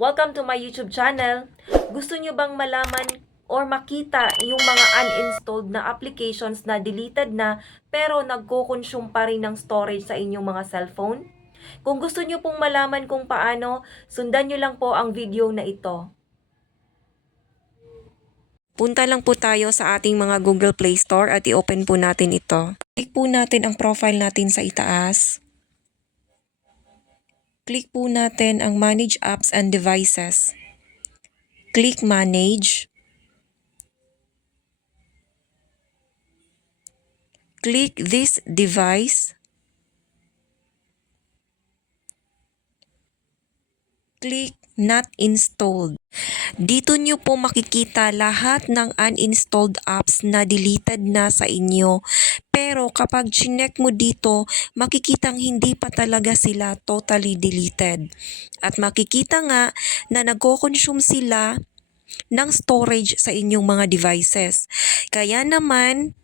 Welcome to my YouTube channel. Gusto nyo bang malaman or makita yung mga uninstalled na applications na deleted na pero nagko-consume pa rin ng storage sa inyong mga cellphone? Kung gusto nyo pong malaman kung paano, sundan nyo lang po ang video na ito. Punta lang po tayo sa ating mga Google Play Store at i-open po natin ito. Click po natin ang profile natin sa itaas. Click po natin ang Manage Apps and Devices. Click Manage. Click this device. Click Not Installed. Dito nyo po makikita lahat ng uninstalled apps na deleted na sa inyo. Pero kapag chinek mo dito, makikitang hindi pa talaga sila totally deleted. At makikita nga na nagko-consume sila ng storage sa inyong mga devices. Kaya naman,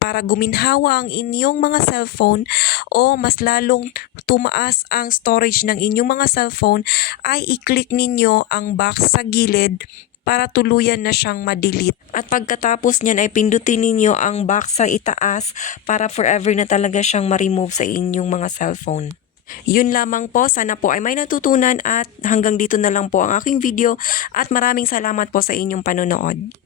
para guminhawa ang inyong mga cellphone o mas lalong tumaas ang storage ng inyong mga cellphone, ay i-click ninyo ang box sa gilid para tuluyan na siyang ma-delete. At pagkatapos niyan ay pindutin ninyo ang box sa itaas para forever na talaga siyang ma-remove sa inyong mga cellphone. Yun lamang po, sana po ay may natutunan at hanggang dito na lang po ang aking video at maraming salamat po sa inyong panonood.